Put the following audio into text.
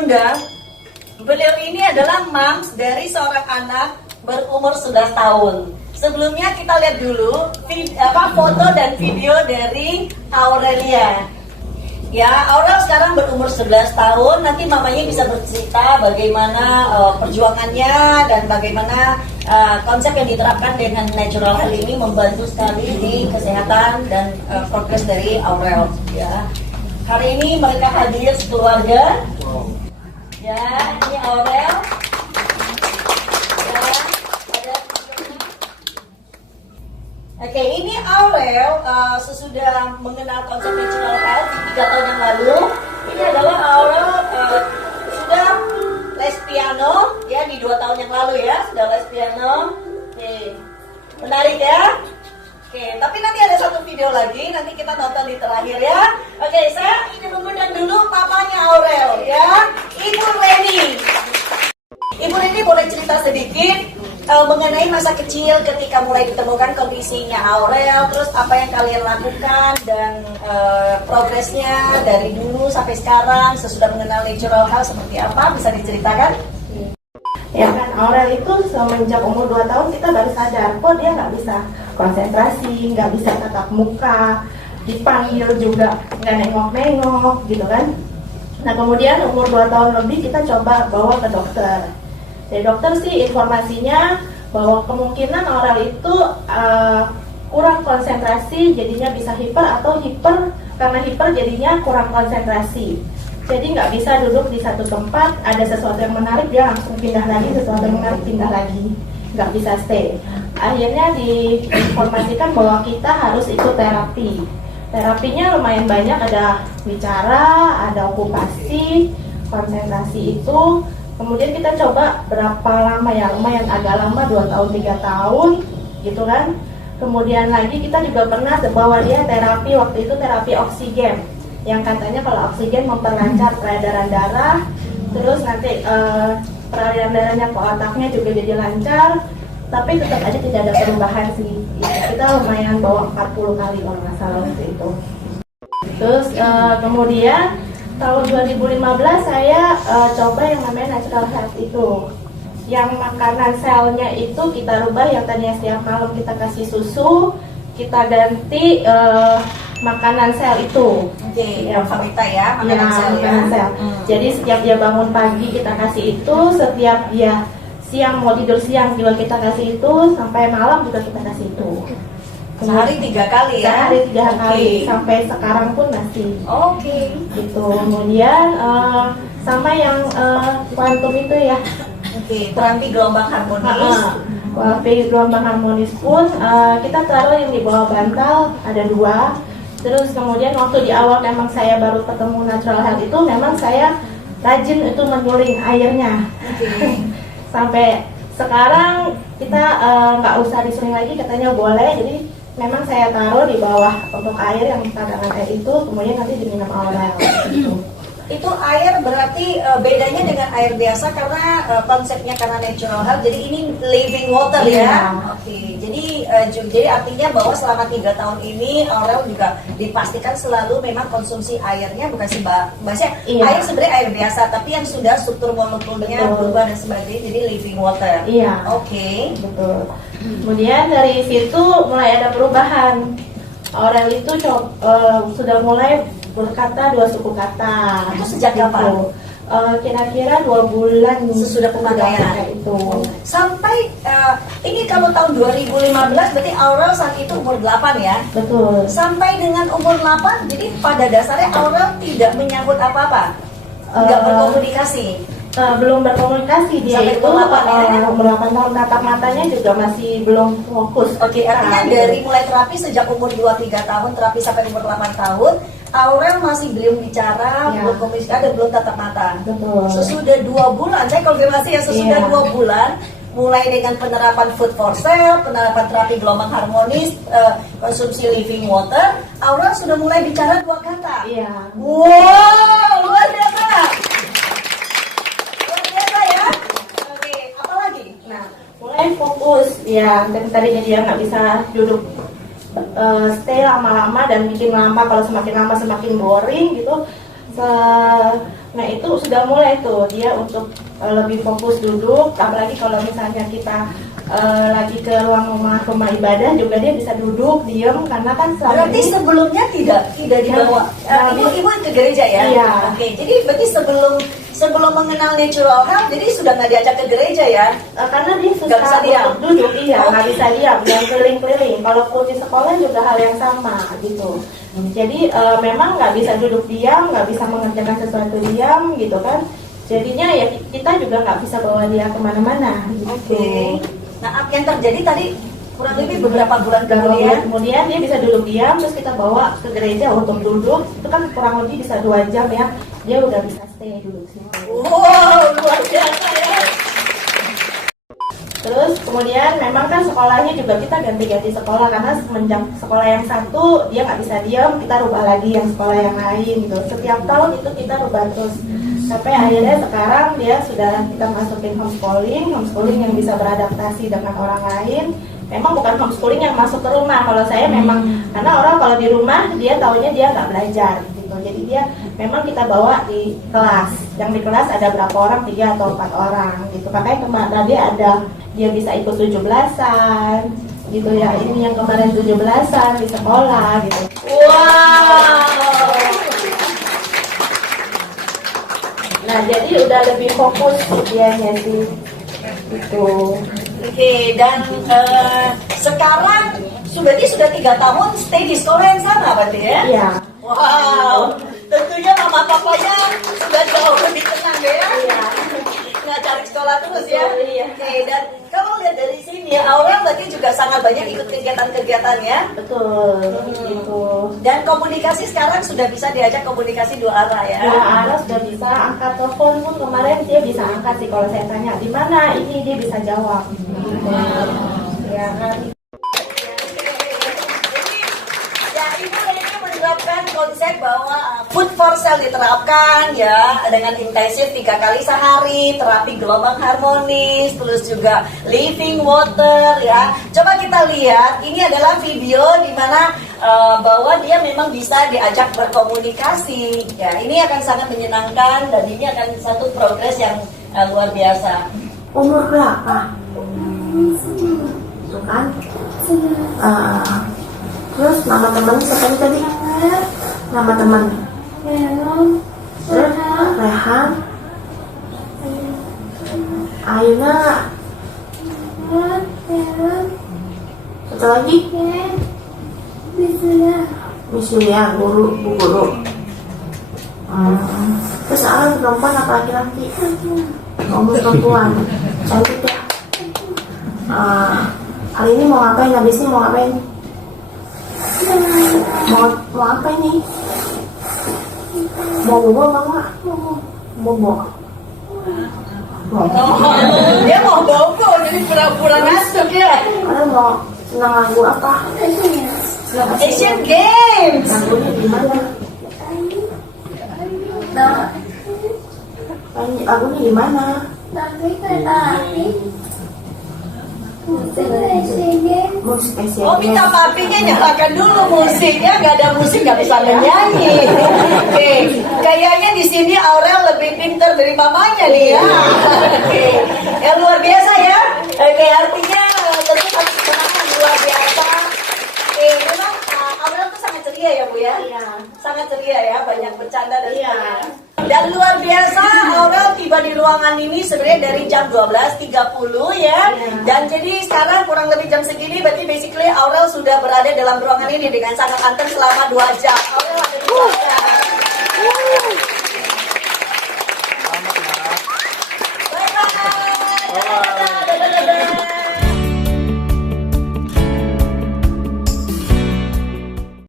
Bunda, beliau ini adalah moms dari seorang anak berumur 11 tahun. Sebelumnya kita lihat dulu foto dan video dari Aurelia. Ya, Aurel sekarang berumur 11 tahun. Nanti mamanya bisa bercerita bagaimana perjuangannya dan bagaimana konsep yang diterapkan dengan natural health ini membantu sekali di kesehatan dan progres dari Aurel. Ya, hari ini mereka hadir sekeluarga. Ya, ini Aurel. Ya, ada. Oke, ini Aurel sesudah mengenal konsep natural health 3 tahun yang lalu. Ini adalah Aurel sudah les piano ya di 2 tahun yang lalu ya, sudah les piano. Oke, menarik ya. Oke, tapi nanti ada satu video lagi, nanti kita nonton di terakhir ya. Oke, saya ingin mengundang dulu papanya Aurel ya, Ibu Reni. Ibu Reni boleh cerita sedikit mengenai masa kecil ketika mulai ditemukan kondisinya Aurel, terus apa yang kalian lakukan dan progresnya dari dulu sampai sekarang sesudah mengenal natural health seperti apa, bisa diceritakan? Ya kan, Aurel itu semenjak umur 2 tahun kita baru sadar kok dia nggak bisa konsentrasi, nggak bisa tatap muka, dipanggil juga nggak nengok-nengok gitu kan. Nah kemudian umur 2 tahun lebih kita coba bawa ke dokter. Dari dokter sih informasinya bahwa kemungkinan Aurel itu kurang konsentrasi, jadinya bisa hiper, atau hiper karena hiper jadinya kurang konsentrasi. Jadi nggak bisa duduk di satu tempat, ada sesuatu yang menarik dia langsung pindah lagi, sesuatu yang menarik pindah lagi, nggak bisa stay. Akhirnya diinformasikan bahwa kita harus ikut terapi. Terapinya lumayan banyak, ada bicara, ada okupasi, konsentrasi itu. Kemudian kita coba berapa lama ya, lumayan agak lama, 2 tahun 3 tahun gitu kan. Kemudian lagi kita juga pernah bawa dia terapi, waktu itu terapi oksigen, yang katanya kalau oksigen memperlancar peredaran darah, terus nanti peredaran darahnya ke otaknya juga jadi lancar, tapi tetap aja tidak ada perubahan sih. Kita lumayan bawa 40 kali kalau nggak salah waktu itu. Terus kemudian tahun 2015 saya coba yang namanya natural health itu, yang makanan selnya itu kita rubah, yang tadinya setiap malam kita kasih susu, kita ganti makanan sel itu. Oke, yang Famita ya, makanan sel ya. Sel. Jadi setiap dia bangun pagi kita kasih itu, setiap dia siang mau tidur siang juga kita kasih itu, sampai malam juga kita kasih itu. Sehari 3 kali ya? Sehari 3 kali, sampai sekarang pun masih. Oke. Gitu. Kemudian sama yang kuantum itu ya. Oke, terapi gelombang harmonis. Terapi gelombang harmonis pun kita taruh yang di bawah bantal, ada 2. Terus kemudian waktu di awal memang saya baru ketemu natural health itu, memang saya rajin itu menyuling airnya. Sampai sekarang kita nggak usah disuling lagi, katanya boleh. Jadi memang saya taruh di bawah untuk air yang cadangan air itu, kemudian nanti diminum Aurel. Itu air berarti bedanya dengan air biasa karena konsepnya karena natural health, jadi ini living water ya. Oke, jadi artinya bahwa selama 3 tahun ini Aurel juga dipastikan selalu memang konsumsi airnya bukan air sebenarnya air biasa, tapi yang sudah struktur molekulnya berubah dan sebagainya, jadi living water. Iya. Oke. Betul. Kemudian dari situ mulai ada perubahan. Aurel itu sudah mulai berkata 2 suku kata. Itu sejak kapan? Kira-kira 2 bulan sesudah pemakaian itu. Sampai ini kalau tahun 2015 berarti Aurel saat itu umur 8 ya? Betul. Sampai dengan umur 8, jadi pada dasarnya Aurel tidak menyambut apa-apa, tidak berkomunikasi. Belum berkomunikasi dia sampai itu umur 8 tahun, tatap matanya juga masih belum fokus. Oke, artinya dari mulai terapi sejak umur 2-3 tahun, terapi sampai umur 8 tahun, Aurel masih belum bicara, belum komunikasi, belum tatap mata. Betul. Sesudah 2 bulan, saya konfirmasi ya, sesudah 2 bulan, mulai dengan penerapan food for cell, penerapan terapi gelombang harmonis, konsumsi living water, Aurel sudah mulai bicara 2 kata. Iya. Wow, luar biasa. Luar biasa ya. Oke, apa lagi? Nah, mulai fokus ya, dan tadinya dia nggak bisa duduk stay lama-lama dan bikin lama, kalau semakin lama semakin boring gitu. Nah itu sudah mulai tuh dia untuk lebih fokus duduk, apalagi kalau misalnya kita lagi ke ruang rumah ibadah juga dia bisa duduk diem karena kan Berarti sebelumnya tidak dibawa. Ibu ke gereja ya? Iya. Oke, jadi berarti sebelum mengenal natural health, jadi sudah nggak diajak ke gereja ya? karena dia susah Nggak bisa diam. untuk duduk, iya nggak bisa diam dan keliling-keliling. Kalaupun di sekolah juga hal yang sama gitu. Jadi memang nggak bisa duduk diam, nggak bisa mengerjakan sesuatu diam gitu kan. Jadinya ya kita juga nggak bisa bawa dia kemana-mana. Gitu. Oke. Nah, yang terjadi tadi kurang lebih beberapa bulan Kemudian kemudian. dia bisa duduk diam, terus kita bawa ke gereja untuk duduk. Itu kan kurang lebih bisa 2 jam ya. Dia udah bisa stay duduk situ. Wow, luar biasa ya. Terus kemudian memang kan sekolahnya juga kita ganti-ganti sekolah karena semenjak sekolah yang satu dia nggak bisa diam, kita rubah lagi yang sekolah yang lain gitu. Setiap tahun itu kita rubah terus. Sampai akhirnya sekarang dia sudah kita masukin homeschooling yang bisa beradaptasi dengan orang lain. Memang bukan homeschooling yang masuk ke rumah. Kalau saya memang karena orang kalau di rumah dia taunya dia nggak belajar gitu. Jadi dia memang kita bawa di kelas. Yang di kelas ada berapa orang, 3 atau 4 orang gitu. Makanya kemarin dia bisa ikut 17-an gitu ya. Ini yang kemarin 17-an di sekolah gitu. Wow. Nah jadi udah lebih fokus dianya sih gitu. Oke, dan sekarang berarti sudah 3 tahun stay di sekolah yang sama berarti ya? Iya. Wow, tentunya mama papanya sudah jauh lebih tenang ya? Iya. Nggak cari sekolah terus ya? Iya. Oke, dan kalau lihat dari sini, Aurel berarti juga sangat banyak ikut kegiatan-kegiatan ya? Betul gitu. Dan komunikasi sekarang sudah bisa diajak komunikasi 2 arah ya? Ya, Ara sudah bisa angkat telepon pun kemarin dia bisa angkat sih kalau saya tanya di mana ini dia bisa jawab. Gitu. Ya kan. Ya, Ibu ini menerapkan konsep bahwa food for cell diterapkan ya dengan intensif 3 kali sehari, terapi gelombang harmonis, terus juga living water ya. Coba kita lihat, ini adalah video di mana bahwa dia memang bisa diajak berkomunikasi. Ya, ini akan sangat menyenangkan dan ini akan satu progres yang luar biasa. Umur berapa? Tuh kan? Terus nama teman siapa tadi? Nama teman? Terus Rehan, Ayuna, satu lagi? Misulia, bu guru. Terus Alan perempuan apa laki-laki? Kamu perempuan, cantik ya. Hari ini mau ngapain? Habis ini mau ngapain? Mau apa ini? Mau bobo apa enggak? Bobo. Dia mau bobo, jadi pura-pura ngantuk ya. Kalian mau senang lagu apa? Asian Games. Lagunya di mana? Lagunya di mana? Musik Asian Oh, minta papinya nyalakan dulu musiknya, nggak ada musik nggak bisa menyanyi. Oke, kayaknya di sini Aurel lebih pintar dari mamanya nih ya. Oke, ya luar biasa ya. Oke, artinya tentu satu kemenangan luar biasa. Oke, memang Aurel tuh sangat ceria ya Bu ya. Iya. Sangat ceria ya, banyak bercanda dan Iya. sebagainya. Dan luar biasa, Aurel tiba di ruangan ini sebenarnya dari jam 12.30 ya. Dan jadi sekarang kurang lebih jam segini, berarti basically Aurel sudah berada dalam ruangan ini dengan sangat anteng selama 2 jam. Aurel ada di ruangan.